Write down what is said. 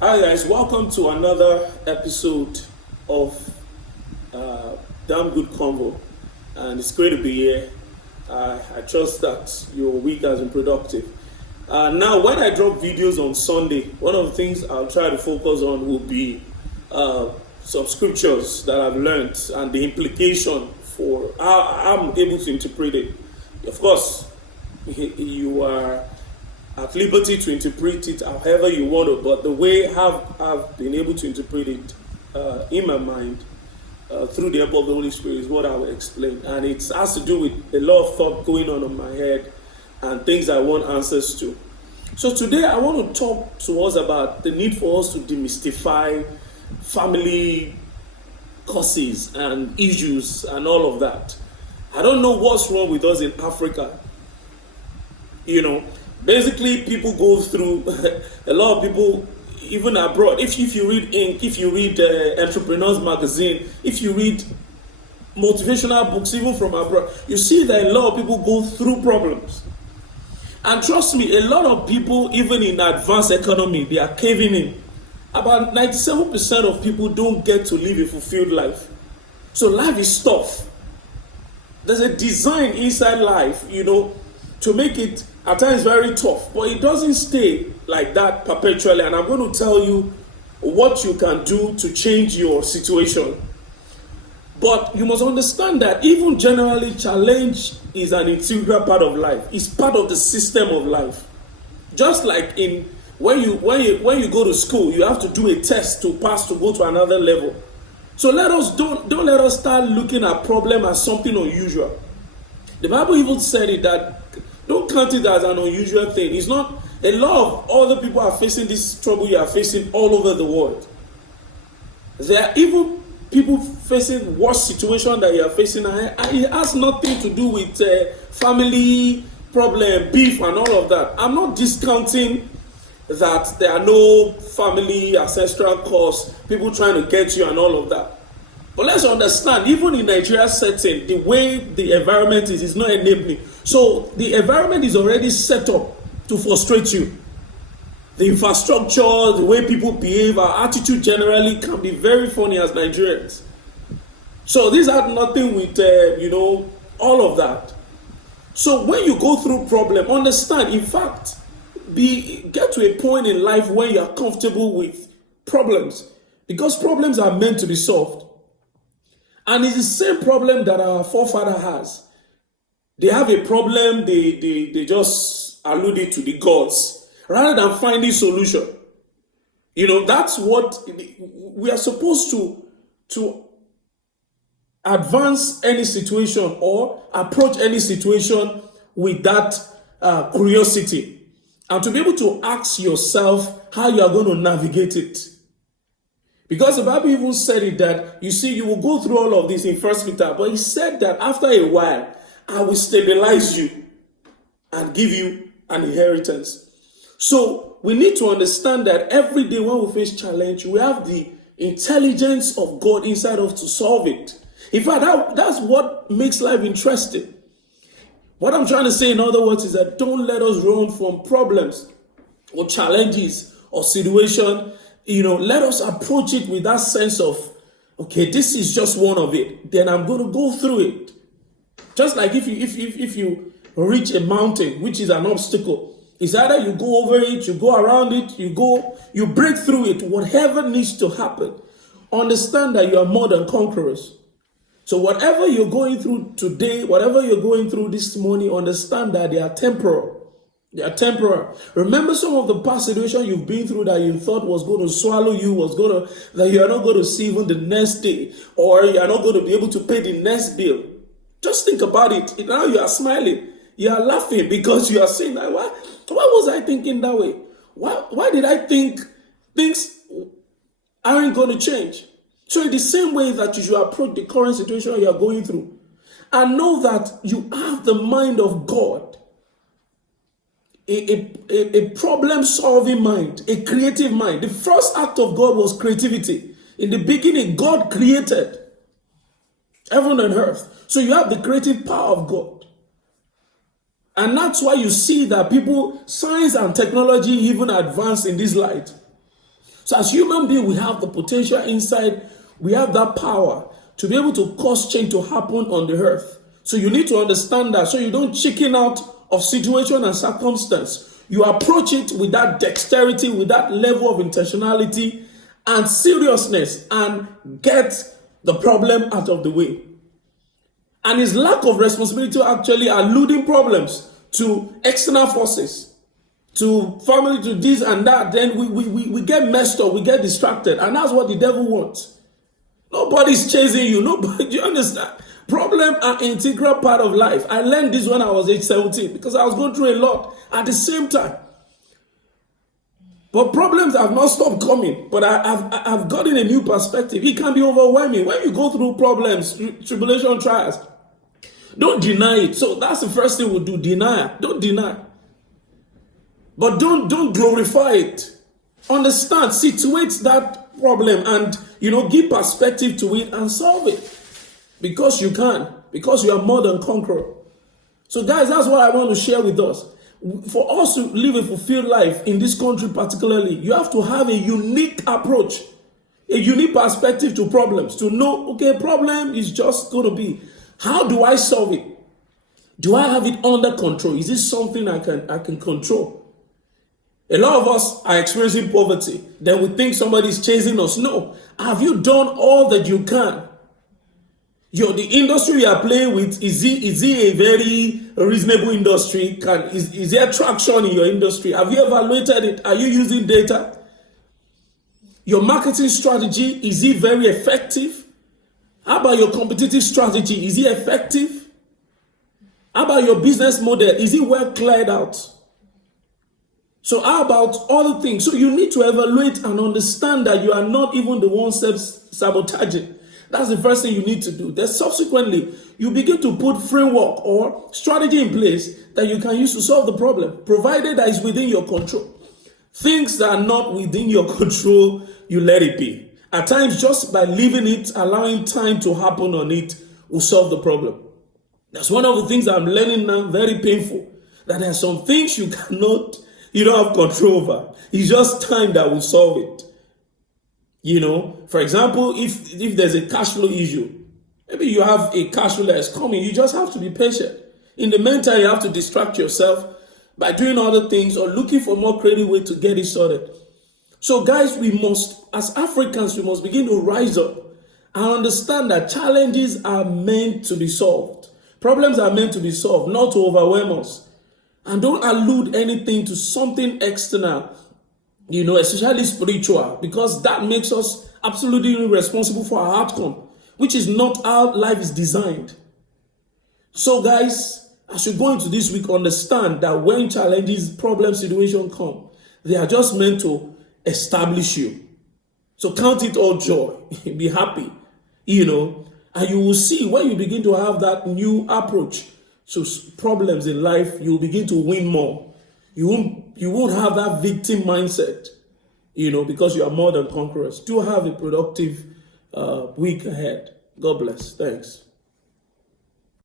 Hi guys, welcome to another episode of Damn Good Convo, and it's great to be here. I trust that your week has been productive. Now, when I drop videos on Sunday, one of the things I'll try to focus on will be some scriptures that I've learned and the implication for how I'm able to interpret it. Of course, you are at liberty to interpret it however you want to, but the way I've been able to interpret it in my mind through the help of the Holy Spirit is what I will explain. And it has to do with a lot of thought going on in my head and things I want answers to. So today I want to talk to us about the need for us to demystify family causes and issues and all of that. I don't know what's wrong with us in Africa. Basically, people go through, a lot of people, even abroad. If you read Inc., if you read Entrepreneurs Magazine, if you read motivational books, even from abroad, you see that a lot of people go through problems. And trust me, a lot of people, even in advanced economy, they are caving in. About 97% of people don't get to live a fulfilled life. So life is tough. There's a design inside life, to make it at times very tough, but it doesn't stay like that perpetually. And I'm going to tell you what you can do to change your situation. But you must understand that even generally, challenge is an integral part of life. It's part of the system of life. Just like when you go to school, you have to do a test to pass to go to another level. So don't let us start looking at problem as something unusual. The Bible even said it that don't count it as an unusual thing. It's not. A lot of other people are facing this trouble you are facing all over the world. There are even people facing worse situation that you are facing, and it has nothing to do with family problem, beef, and all of that. I'm not discounting that there are no family ancestral cause, people trying to get you and all of that. But let's understand, even in Nigeria's setting, the way the environment is not enabling. So the environment is already set up to frustrate you. The infrastructure, the way people behave, our attitude generally can be very funny as Nigerians. So these have nothing with, all of that. So when you go through problem, understand, in fact, get to a point in life where you are comfortable with problems. Because problems are meant to be solved. And it's the same problem that our forefather has. They have a problem, they just allude it to the gods rather than finding solution. That's what we are supposed to advance any situation or approach any situation with that curiosity, and to be able to ask yourself how you are going to navigate it. Because the Bible even said it that, you will go through all of this in 1 Peter, but he said that after a while, I will stabilize you and give you an inheritance. So we need to understand that every day when we face challenge, we have the intelligence of God inside us to solve it. In fact, that's what makes life interesting. What I'm trying to say, in other words, is that don't let us run from problems or challenges or situation. Let us approach it with that sense of, okay, this is just one of it. Then I'm going to go through it. Just like if you reach a mountain, which is an obstacle, it's either you go over it, you go around it, you break through it, whatever needs to happen. Understand that you are more than conquerors. So whatever you're going through today, whatever you're going through this morning, understand that they are temporal. They are temporary. Remember some of the past situations you've been through that you thought was going to swallow you, that you are not going to see even the next day, or you are not going to be able to pay the next bill. Just think about it. Now you are smiling. You are laughing because you are saying, why was I thinking that way? Why did I think things aren't going to change? So in the same way that you should approach the current situation you are going through, and know that you have the mind of God. A problem-solving mind, a creative mind. The first act of God was creativity. In the beginning, God created heaven and earth. So you have the creative power of God. And that's why you see that science and technology even advance in this light. So as human beings, we have the potential inside, we have that power to be able to cause change to happen on the earth. So you need to understand that so you don't chicken out of situation and circumstance. You approach it with that dexterity, with that level of intentionality and seriousness, and get the problem out of the way. And his lack of responsibility actually alluding problems to external forces, to family, to this and that. Then we get messed up, we get distracted, and that's what the devil wants. Nobody's chasing you. Nobody, do you understand? Problems are an integral part of life. I learned this when I was age 17 because I was going through a lot at the same time. But problems have not stopped coming. But I've gotten a new perspective. It can be overwhelming when you go through problems, tribulation, trials. Don't deny it. So that's the first thing we'll do. Deny. Don't deny. But don't glorify it. Understand, situate that problem and, give perspective to it and solve it. Because you can. Because you are more than conqueror. So guys, that's what I want to share with us. For us to live a fulfilled life in this country particularly, you have to have a unique approach, a unique perspective to problems, to know, okay, problem is just going to be, how do I solve it? Do I have it under control? Is this something I can control? A lot of us are experiencing poverty. Then we think somebody is chasing us. No. Have you done all that you can? The industry you are playing with, is it a very reasonable industry? Is there traction in your industry? Have you evaluated it? Are you using data? Your marketing strategy, is it very effective? How about your competitive strategy? Is it effective? How about your business model? Is it well cleared out? So how about other things? So you need to evaluate and understand that you are not even the one sabotaging. That's the first thing you need to do. Then subsequently, you begin to put framework or strategy in place that you can use to solve the problem, provided that it's within your control. Things that are not within your control, you let it be. At times, just by leaving it, allowing time to happen on it, will solve the problem. That's one of the things I'm learning now, very painful, that there are some things you don't have control over. It's just time that will solve it. For example, if there's a cash flow issue, maybe you have a cash flow that is coming, you just have to be patient. In the meantime, you have to distract yourself by doing other things or looking for more creative way to get it sorted. So guys, as Africans, we must begin to rise up and understand that challenges are meant to be solved. Problems are meant to be solved, not to overwhelm us. And don't allude anything to something external, especially spiritual, because that makes us absolutely responsible for our outcome, which is not how life is designed. So guys, as you go into this week, understand that when challenges, problems, situations come, they are just meant to establish you. So count it all joy, be happy, and you will see when you begin to have that new approach to problems in life, you will begin to win more. You won't have that victim mindset, because you are more than conquerors. Do have a productive week ahead. God bless. Thanks.